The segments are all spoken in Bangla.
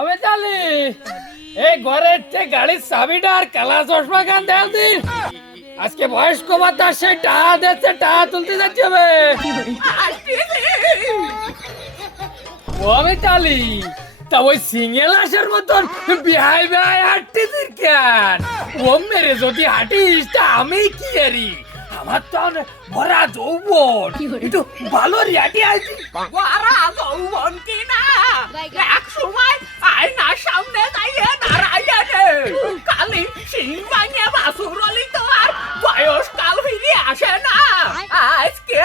অবে চালি এই ঘরের থেকে গাড়ির চাবিটা আর কালা চশমা খান দেন দিন। আজকে বয়স্ক ভাতা সে টাকা দিচ্ছে, টাকা তুলতে যাচ্ছে হবে। ও আমি চালি তা ওই সিঙ্গেল আসার মতন বিহাই বিহাই হাঁটতেছিস কেন? ও মেরে যদি হাঁটিস তা আমি কি এরি? আমার তো ভরা যৌবন, একটু ভালো রিয়াটি আছি। ভরা যৌবন কি না এক সময় আয়নার সামনে দাঁড়িয়ে দাঁড়াইয়া রে কালি সিং ভাঙিয়ে বাসুরলি তো আর বয়সকাল ফিরে আসে না। আজকে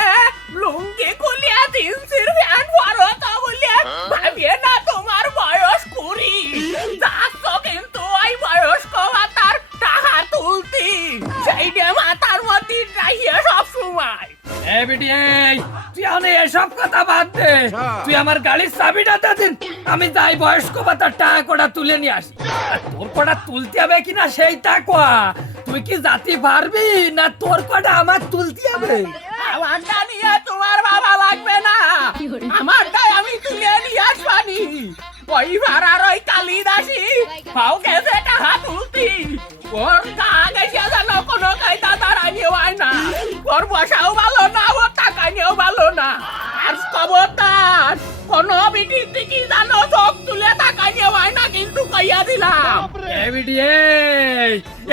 লুঙ্গি খুলিয়ে জিন্সের প্যান্ট পরো তো বলে ভাবিয়ে না তোমার বয়স 20 যাচ্ছ কিন্তু ওই বয়স্ক ভাতার টাকা তুলতি সেইটা মাথার মধ্যে রাখিয়ে সব সময়। এই বেটি এই তুই অনেক এসব কথা বাদ দে, তুই আমার গাড়ির চাবিটা দে দিন, আমি যাই বয়স্ক ভাতার টাকা কটা তুলে নিয়ে আসি। আর তোর কটা তুলতে হবে কিনা সেই টাকা তুই কি জাতি পারবি না তোর কটা আমার তুলতে হবে? আমারটা নিয়ে তোমার বাবা লাগবে না, আমারটাই আমি তুলে নিয়ে আসবানি। ওই ভাড়ার ওই কালিদাসী পাও গেছে টাকা তুলতি, ওর গা গেছে যেন কোনো কায়দা দাঁড়ানি হয় না, ওর বসাও ভালো না, ওর টাকা নিয়েও ভালো না। আর খবরদার কোনো বিটির দিকে জানো চোখ তুলে টাকা নিয়ে হয় না কিন্তু কইয়া দিলাম। এই বেটি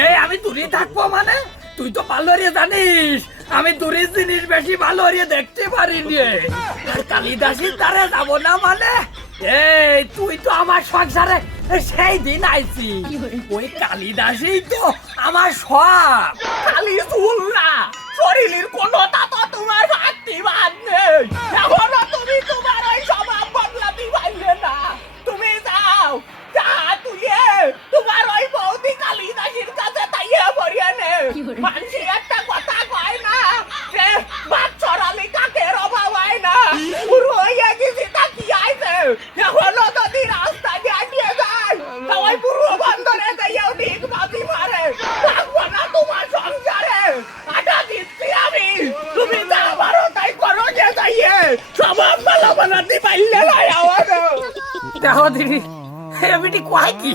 এই আমি দূরে থাকবো মানে? তুই তো ভালো রে জানিস আমি দূরের জিনিস বেশি ভালো রে দেখতে পারিনি। আর কালিদাসীর দ্বারে যাবো না মানে? এই তুই তো আমার সংসারে সেই দিন আইছি, ওই কালিদাসী তো আমার সব। খালি চুল না, শরীরের কোনো তাতো তোমার ভাবতে বাদ নেই। এখনো তুমি তোমার ওই স্বভাব বদলাতে পারলে না। তুমি যাও যা তুলে তোমার ওই বৌদি কালিদাসীর কাছে তাইয়ে পড়িয়ে নে। মানুষের একটা কথা কয় না যে বাদ ছড়ালে কাকের অভাব হয় না, পুরো হইয়া গেছি তা কি আইছে। এখনো যদি রাস্তা দিয়ে যায় তা ওই পুরো বন্দরে যাইয়াও ঠিক বাজি মারে, থাকবো না তোমার সংসারে। আটা দিচ্ছি আমি, তুমি যা পারো তাই করো যে যাইয়ে স্বভাব ভালো বানাতে পারলে না আমারও। দেখো দিদি এ বেটি কয় কি?